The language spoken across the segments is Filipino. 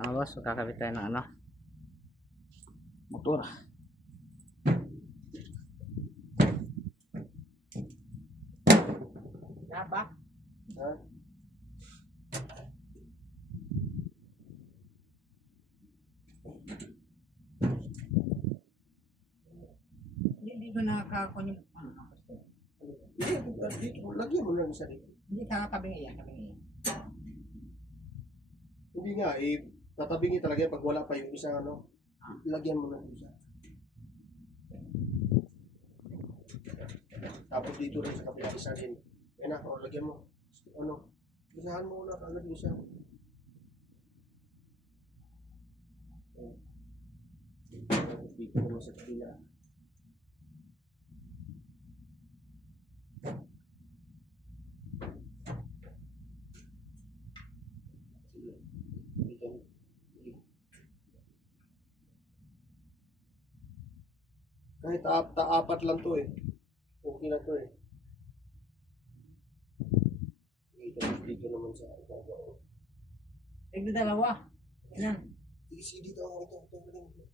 Boss, magkakabit tayo ng ano, motor. Ba? Ha? Hindi ba nakakakuha yung Dito, lagyan mo lang isa dito. Hindi ka tabingi yan, tabingi. Hindi nga, tatabingi talaga yan pag wala pa yung isang ano. Lagyan mo lang isa. Tapos dito rin sa kapila isa din. Yan na, lagyan mo. Ano? Isahan mo na agad yung isa. Dito naman sa kapila. Kahit apat lang to eh. Okay na to eh. Dito naman sa ibabaw. Dalawa. Yan. Sige dito ako ito.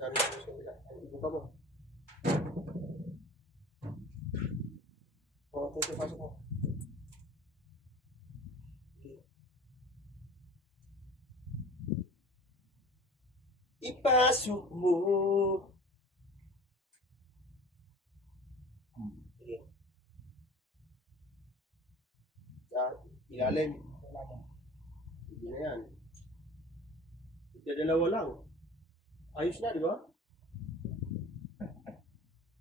Sabi ko sa kabila. Buka mo. Ito, pasok mo. Ipasok mo. Sige. Ilalim. Hindi na yan. Dalawa lang. Ayos na, di ba?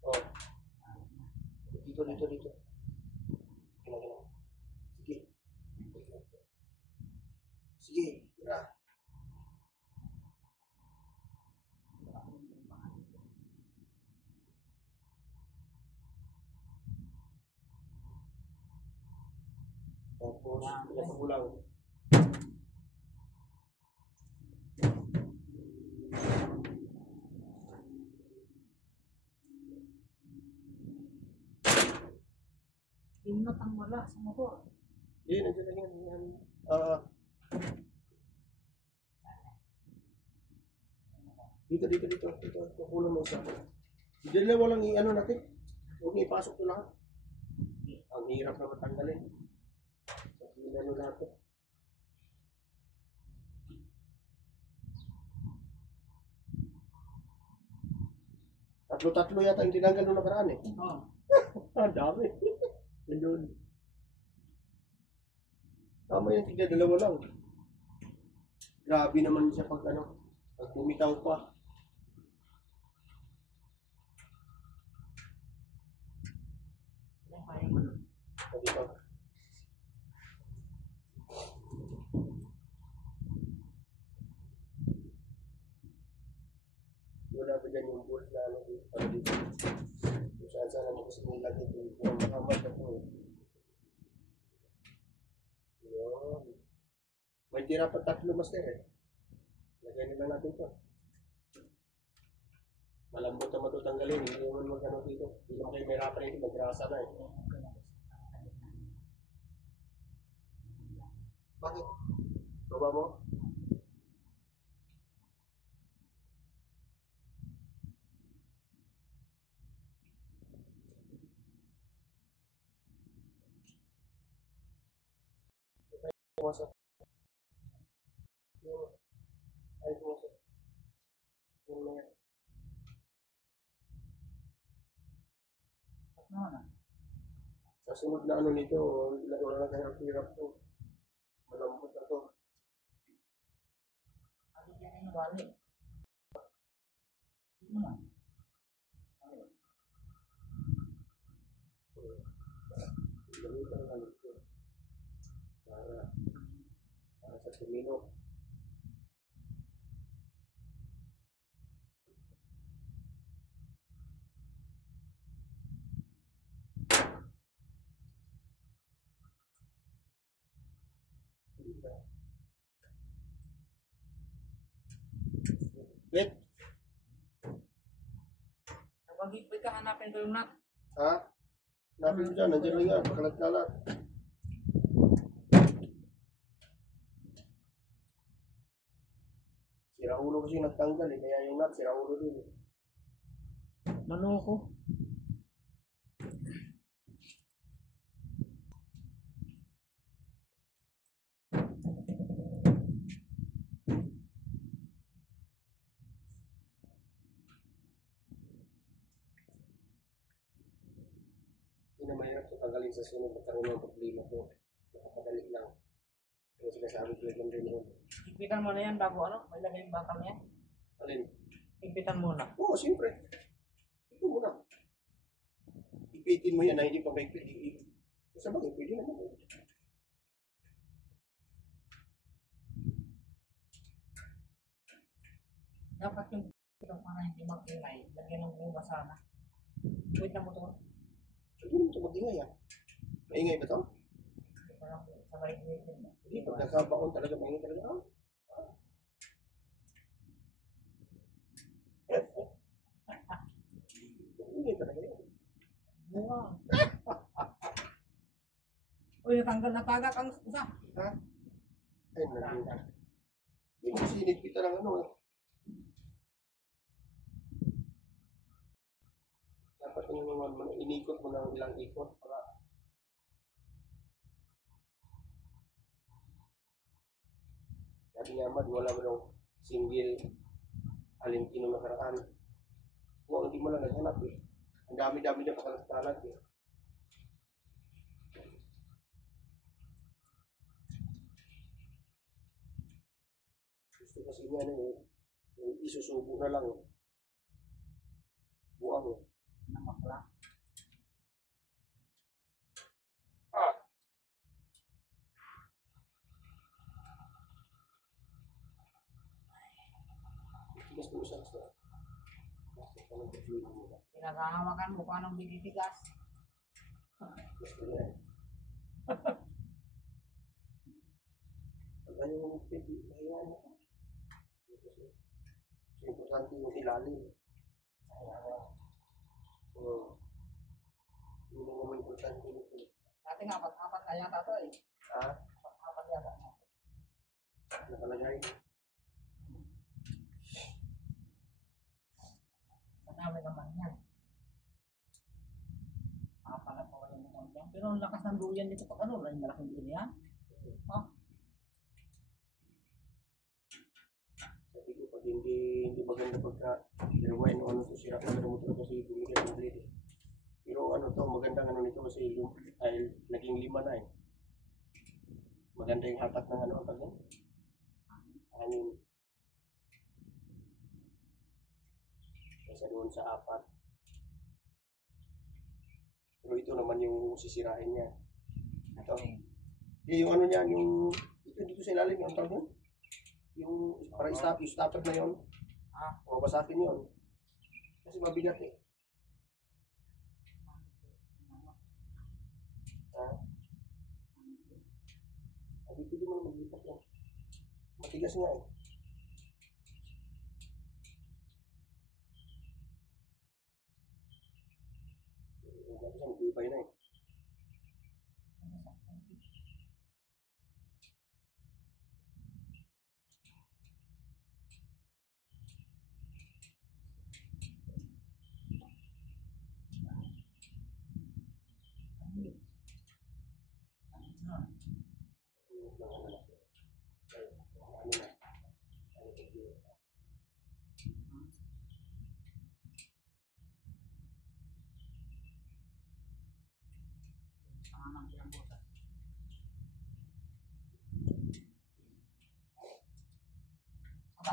Oh. Dito. Sige. Tira. Tapos, ilasa mo lang. Yung matang wala sa motor. Nandiyan lang yan. Dito. Kulang mo isa. Diyan na walang i-ano natin. Huwag na ipasok ito lahat. Ang hirap na matanggalin. Ano lahat ito. Tatlo yata yung tinanggal nung nakaraan eh. Oo. Ang dami. Ganun. Tama yung dalawa lang. Grabe naman siya pag bumitaw pa. Dito. Wala ba dyan yung bolt na dito? Kung saan naman kasi may lagi dito. Yung makamad na po. Yun. May tira pa 3 master eh. Lagay na lang natin ito. Malambot na matutanggalin. Hindi naman magkano dito. Hindi naman kayo may hirapan ito. Magrasa na eh. Bakit? Baba mo? Pumasok. Ay, pumasok. Yung mga. Sa sunod na nito, wala na kayong hirap to. Malambot na to. Ano yan yung balik? Gamitan lang ito. Para sa tumino. Wait. Kapag ipit ka, hanapin ko yung nut. Ha? Hanapin mo dyan. Nandiyan lang yan. Pakalat-kalat. Sira ulo kasi nagtanggal eh. Kaya yung nut, sira ulo din eh. Manoko. Hindi na mahirap ito tanggalin sa sunod. Magkaroon ng problema ko. Nakapadali lang. Yung sinasabi ko lang din yun. Ipitan mo na yan bago ano, may lagay yung bakal niya. Alin? Ipitan mo na. Oo, siyempre. Ito muna. Ipitin mo yan na hindi pa may pili. Sa bagay, pwede naman. Dapat yung para hindi mag-ingay, lagyan ng buba sana. Wait na motor. Hindi mo ito mag-ingay ah. Maingay ba ito? Parang sabay din. Hindi, pag nagkabaon talaga maingay talaga. Maingay talaga yun. Bunga. Uy, natanggal na tagak ang isa. Ha? Ay, naging. Hindi mo sinit kita ng ano eh. Dapat yung naman, inikot mo ng ilang ikot para sabi nga man, wala mo daw single Alentino nakaraan. Kung hindi mo lang naghanap eh. Ang dami-dami na pakalat-kalat eh. Gusto kasi nga eh, isusubo na lang eh. Buang eh. Namakla. Gusto mo siya gusto. Pinakahawakan mo pa ng bibitigas. Gusto niya eh. Pagka yung pwede, mahiyan mo. Importante yung ilalim. Yun ang naman importante nito. Dati nga, apat na yata ito eh. Ha? Apat yata. Nakalagay. Madami naman yan. Pala po kayo naman yan. Pero ang lakas ng duyan dito pag ano, may malaking din yan. Oh. Sabi ko, pag hindi maganda pagka rewind o ano to, sira ka na motor kasi bumigay ng blade eh. Pero ano to, maganda ano nito kasi yung, ay, naging 5 na eh. Maganda yung hatak ng ano, pag yan. Anin. Kaysa doon sa 4. Pero ito naman yung sisirain niya. Ito. Yung ano niya, yung ito dito sa ilalim, yung tawag yun? Yung para stop, yung stopper na yun. O basakin yun. Kasi mabigat eh. Sabi ko di mo maglipat yan. Matigas nga eh. Mag-ibay na eh.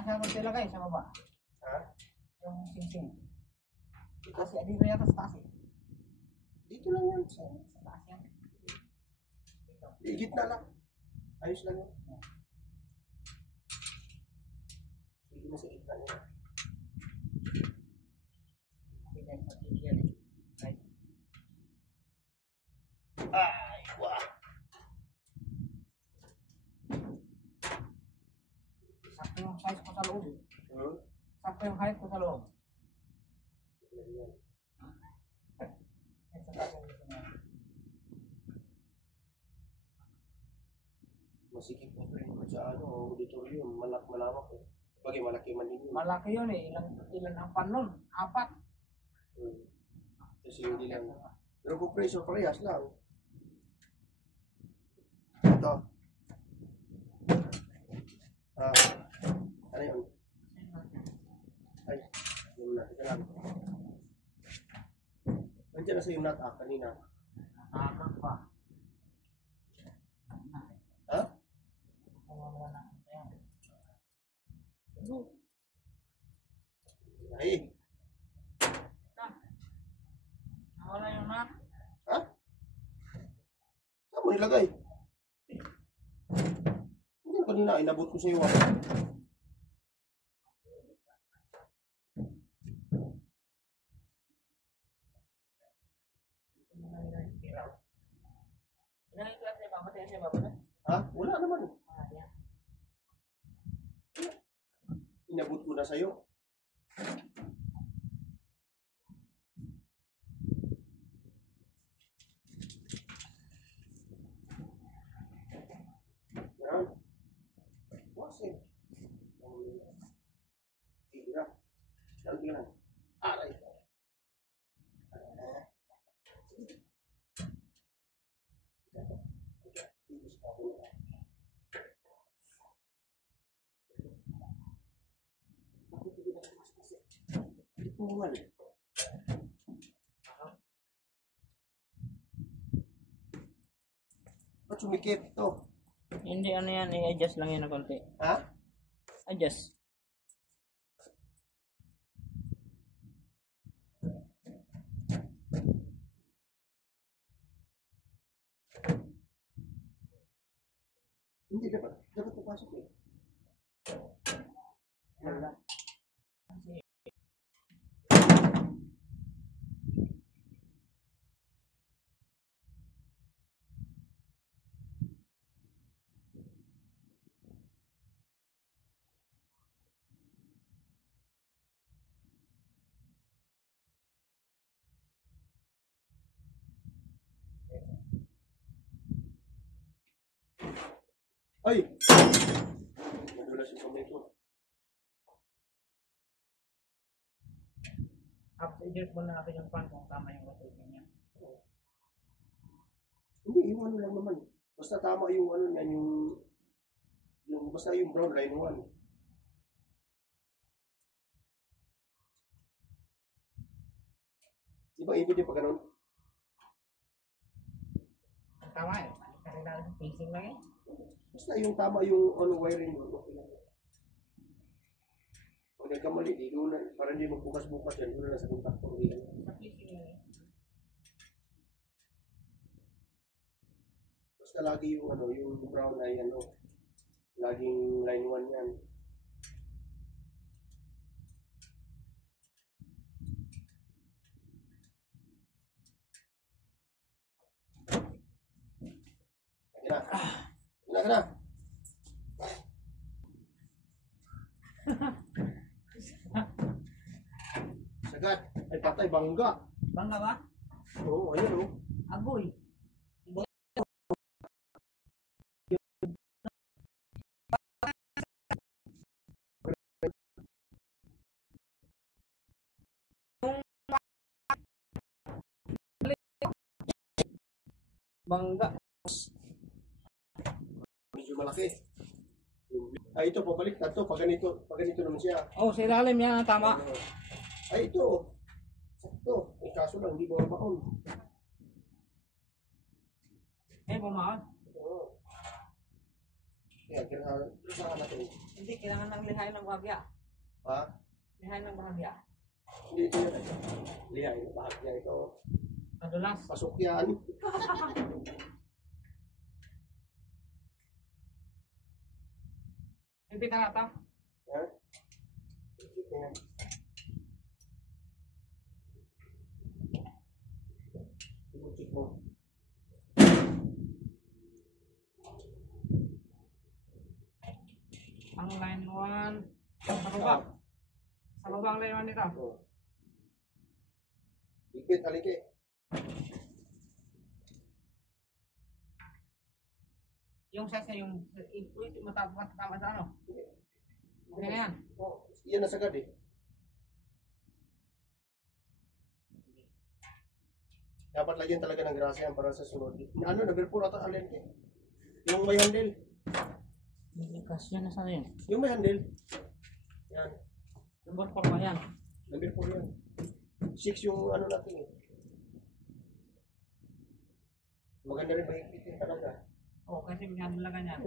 Saan mo ilagay sa baba? Ha? Yung sing-sing. Kasi dito yata sa taas eh. Dito lang yan. Sa taas yan. Dito. Gitna lang. Ayos lang yan. Sige na sa gitna niya. Hindi sa tingin yan eh. Right. Ay, wah! yung size ko sa loob. Hmm? Sakto yung height ko sa loob. Ayan. Ito sa loob. Masikip na rin sa auditorium, malawak eh. Bagay, malaki man din yun. Malaki yun eh. Ilan ang pan nun? 4. Kasi hindi lang. Pero kung pressure, parehas lang. Ito. Ano yun? Ay, yun na. Ito lang. Nandiyan na sa yung nut kanina. Tama pa. Ha? Ay. Nawala yung nut. Ha? Saan mo nilagay? Hindi kanina, inabot ko sa iyo. Ha? Wala naman. Inabot ko na sa iyo. Yan. Wasi. Tira. Yan, tingnan. Aray. Pumal. Ba't sumikip to? Hindi ano yan, i-adjust lang yan na konti. Ha? Adjust. Hindi, dapat papasok eh. Wala. Ay! Nadulas yung kamay ko. Update mo na natin yung pan kung tama yung rotation niya. Hindi, yung ano lang naman. Basta tama yung ano niyan, yung basta yung brown line 1. Di ba ibig yung pag ganun? Tama eh. Kasi lang facing lang eh. Basta yung tama yung ano wiring mo. Okay lang. Pag nagkamali, di doon na, para hindi magbukas-bukas yan, doon na sa kontakto. Sa facing lang eh. Basta lagi yung ano, yung brown ay ano, laging line 1 yan. Kaya na. Kaya na. Sagat. Ay patay, bangga. Bangga ba? Oo, ayun o. Agoy. Bangga. Medyo malaki. Ay ito, pabalik na to. Pag ganito naman siya. Oh, sa ilalim yan, tama. Ay ito. Sakto. Ay kaso lang, hindi bumabaon. Eh, pumakas. Oo. Kaya, kailangan natin. Hindi, kailangan ng lihay ng bahagya. Ha? Lihay ng bahagya. Hindi ito yun. Lihay, bahagya ito. Madulas. Pasok yan. Ipita na ito. Ha? Tingnan. Ibutik mo. Ang line 1. Sa lubang. Sa lubang line 1 dito. Oh. Ikit, halike. Yung size niya, yung matama sa ano? Okay na yan. Oh, yan na sagad eh. Dapat lagyan talaga ng grasya para sa sunod. Ano, nag-report ata alin eh. Yung may handle. Ikas yan na sana yun. Yung may handle. Yan. Number 4 ba yan? Nag-report yan. 6 yung ano natin eh. Maganda rin mahigpitin talaga. Oo, kasi masyado lang ganyan.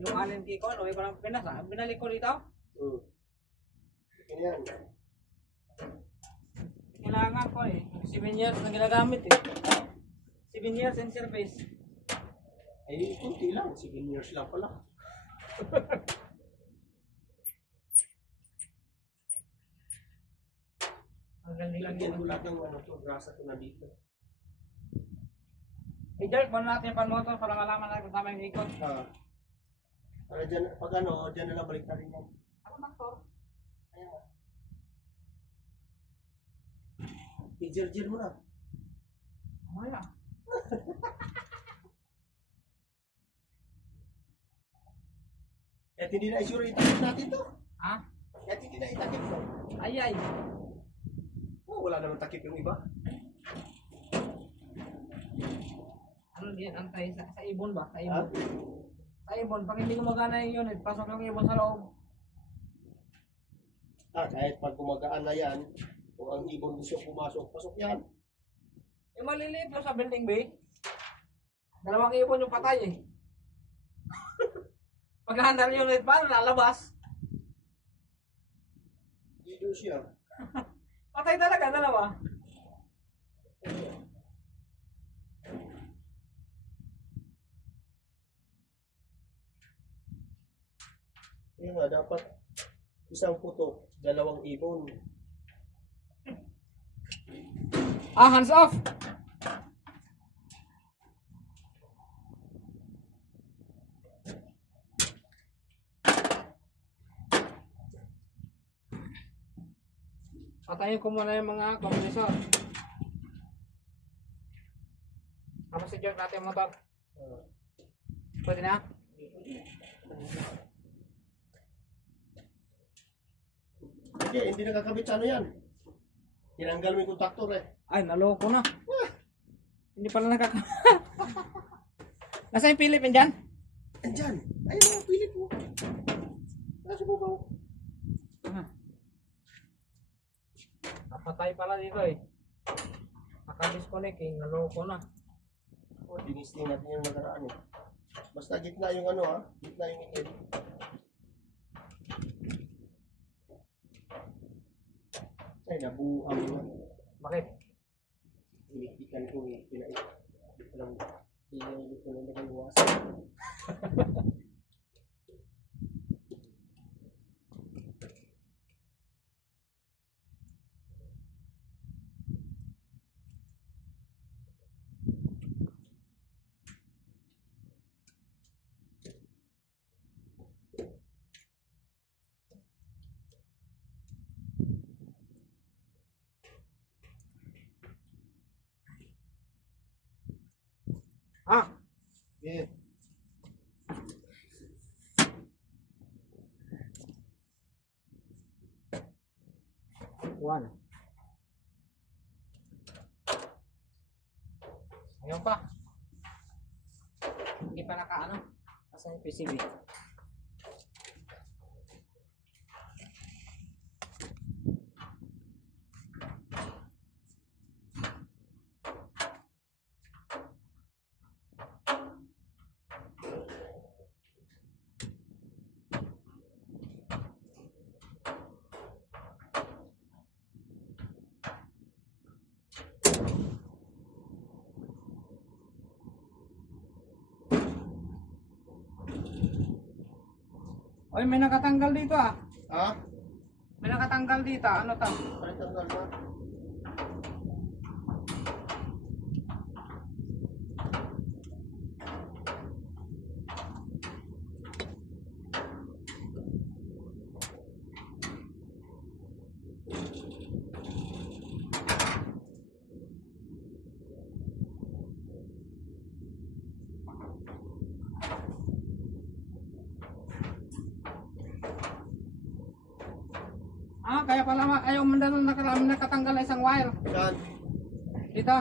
Yung allen key ko, ano, ko lang pinas ha? Binalik ko dito. Yan. Kailangan ko eh. 7 years na ginagamit eh. 7 years in service. Ay, kunti lang. 7 years lang pala. Ang galing lang Lagyan yun. ko lahat ng ano to, grasa ko na dito. I-jerk mo natin yung pan-motor para malaman natin kung tama yung ikot. Para dyan, pag ano, dyan na lang balik na rin yan. Ako doktor. Ayan na. I-jerk mo na. Wala. Kahit hindi na isure itakip natin to. Ha? Kahit hindi na itakip to. Ay. Oh, wala naman takip yung iba. Ano din antay sa ibon ba? Sa Ha? ibon. Sa ibon, pag hindi gumagana yung unit, pasok yung ibon sa loob. Kahit pag gumagaan na yan, kung ang ibon gusto pumasok, pasok yan. Yung maliliit mo sa building bay, 2 ibon yung patay eh. Pag handle yung unit, paano lalabas? Dito siya. Patay talaga, 2. Yun nga, dapat isang putok, 2 ibon. Hands off! Patayin ko muna yung mga compressor. Tapos i-jerk natin yung motor. Pwede na? Hindi nakakabit sa ano yan. Tinanggal mo yung kontaktor eh. Ay, naloko na. Hindi pala Nasa yung Philip dyan? Andyan. Ayun mo, pilit mo. Nasa mo ba? Napatay pala dito eh. Naka-disconnect eh. Naloko na. Dinisting natin yung nakaraan eh. Basta gitna yung ano ha. Gitna yung itim. Ay, nabuhang yun. Bakit? Inikitan ko eh. Hindi ko lang nagawas. Yeah. One. Ayun pa. Hindi pa naka-ano. Asan yung PCB? Oy, may nakatanggal dito ah. Ha? May nakatanggal dito. Ano to? Ay, tanggal na. kaya pala ayaw mandalo nakatanggal na isang wire. Saan? Dito.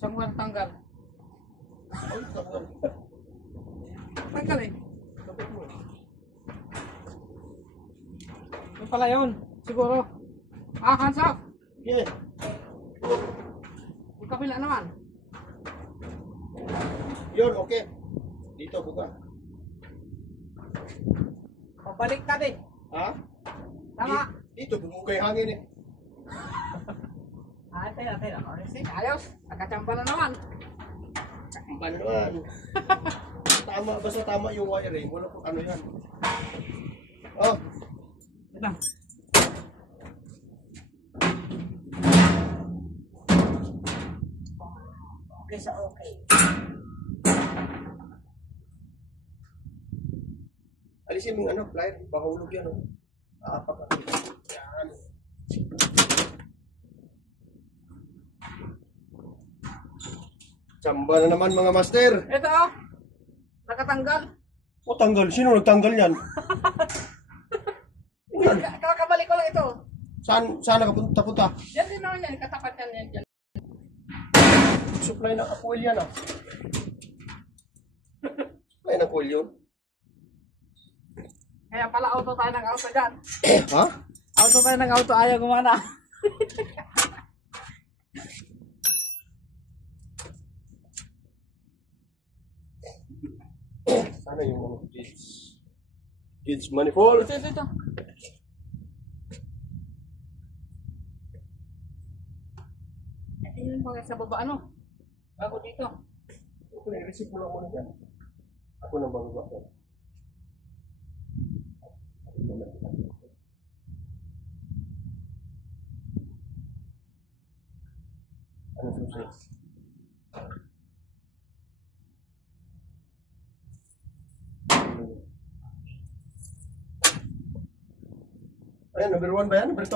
Isang wire tanggal. Ay, takal. Tanggal eh. Yung pala yun. Siguro. Hands up. Okay. Yung kabila naman. Yun, okay. Dito, buka. Pabalik ka din. Ha? Tama. Dito, bumugay hangin eh. Tayo. Ayos. Nakachamba na naman. Paano naman? Tama, basta tama yung wiring. Wala po ano yan. Oh, Ito. Okay sa okay. alisin mo yung ano, plier. Baka hulog yan. Oh. Apak. Yan. Tsamba na naman mga master. Ito oh. Nakatanggal. O tanggal. Sino nagtanggal yan? Yan. Kakabalik ko lang ito. Saan nakapunta? Yan din naman yan. Katapat yan yan. Supply ng coil yan ah. Supply ng coil yun. Kaya pala auto tayo ng auto dyan. Ha? Auto tayo ng auto. Ayaw gumana. Sana yung mga kids manifold. Ito. Tingnan mo sa baba ano? Bago dito. Okay, receive mo lang muna dyan. Ako nang bababa ko. Ano susi? Ayan, number 1 ba yan? Number 2?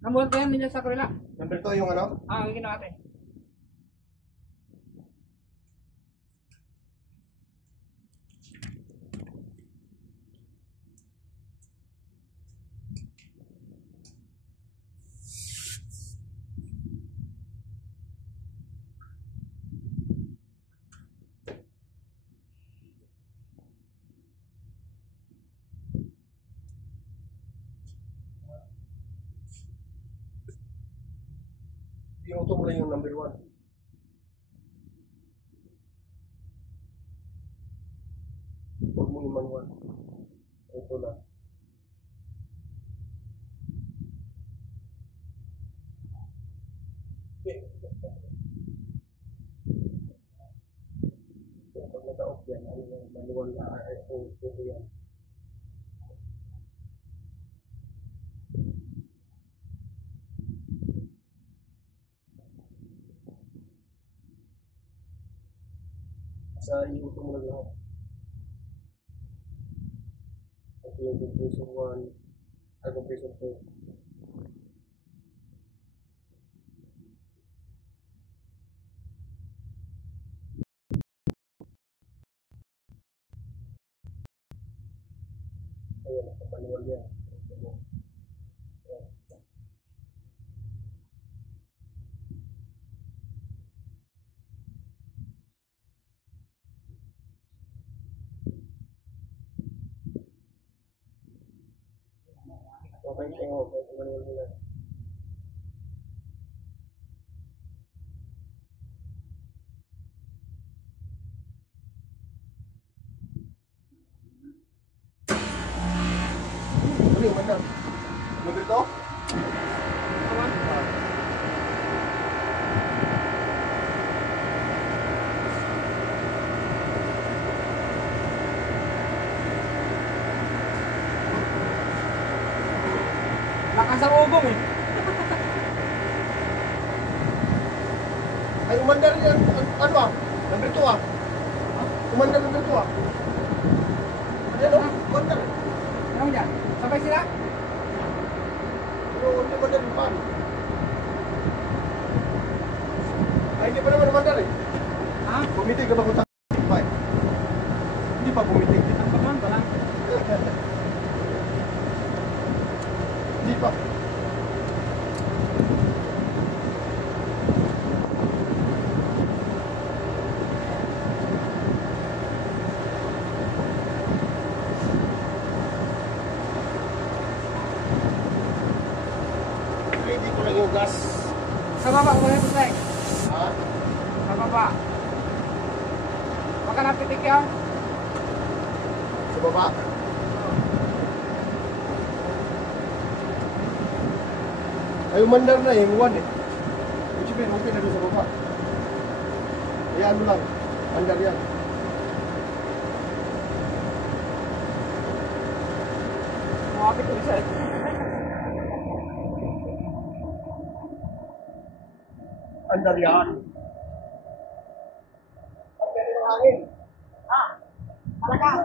Namulat ba yan niya sa kabila? Number 2 yung ano? Ginawa natin. Iuto mo lang yung number 1. Huwag mo yung manual. Ito lang. Okay. Pag naka-off yan, ano yung manual na ito yan. Sa iuto mo lang lahat. Ito yung compressor 1, compressor 2. Ayan, ang manual yan. Okay, manual mo lang. Ano yung madam? Number 2? Lakas ang ugong eh. Ay, umandar yan. Ano ah? Number 2 ah. Umandar number 2 ah. Ayan o, umandar. Ano dyan? Sabay sila? Pero hindi umandar yung pan. Ay, hindi pa naman umandar eh. Ha? Pumitig ka ba kung takot? Hindi pa pumitig. Ang pagkaman pala. baba. Baka napitik yan. Sa baba. Ay, umandar na yung one eh. Which mean, okay na doon sa baba. Ayan mo lang. Andar yan. Kumapit ko siya. Andar yan. Ang ganda ng hangin. Malakas.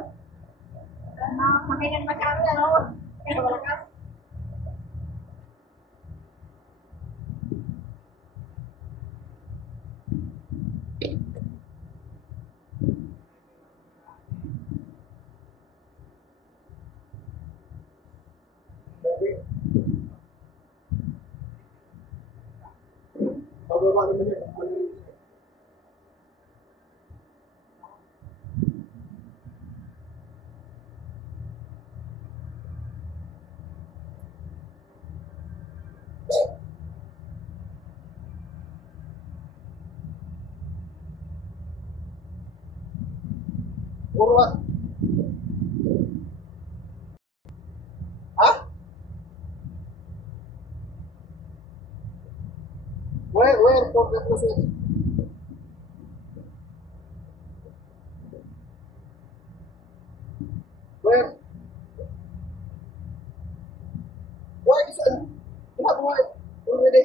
Makinan masyado yan, oh. Malakas. Pababa naman yan. Malinis. Puro ba? Ha? Where for the process? Where? Why is it? You have one already.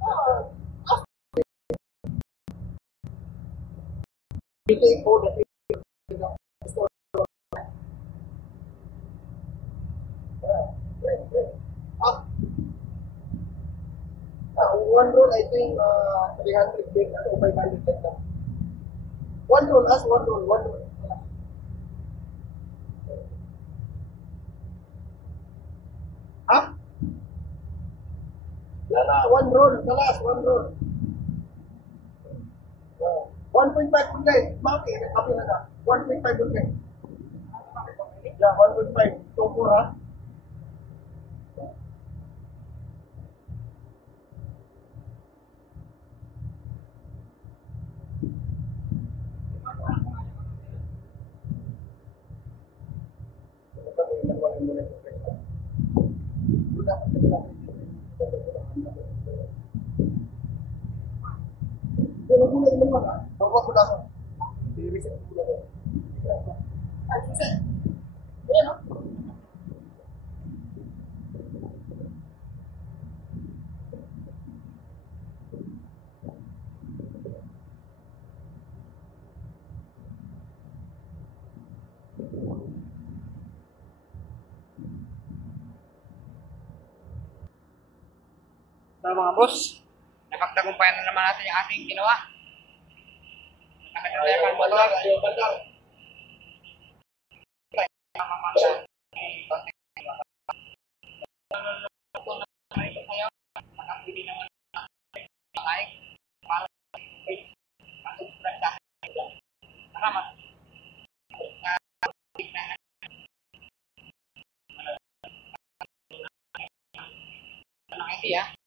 Ah, you take all the things. Ah, one roll, I think 300 big or 500 like that. One roll, as one roll, one roll. Ha? Lala, one roll, kalas, one roll. 1.5 punggay. Bakit? Kapit na ka. 1.5 punggay. Yeah, 1.5. So, 4 ha? Pero kung may ilan ka, bawa ko lang. Reset ko lang. Ay, reset. Ayan o. So mga boss, napagtagumpayan na naman natin yung ating ginawa. Nakagadayan ang motor. Ayaw bandar. Makapili naman ng like para mag-subscribe sa akin. Salamat. Ano idea?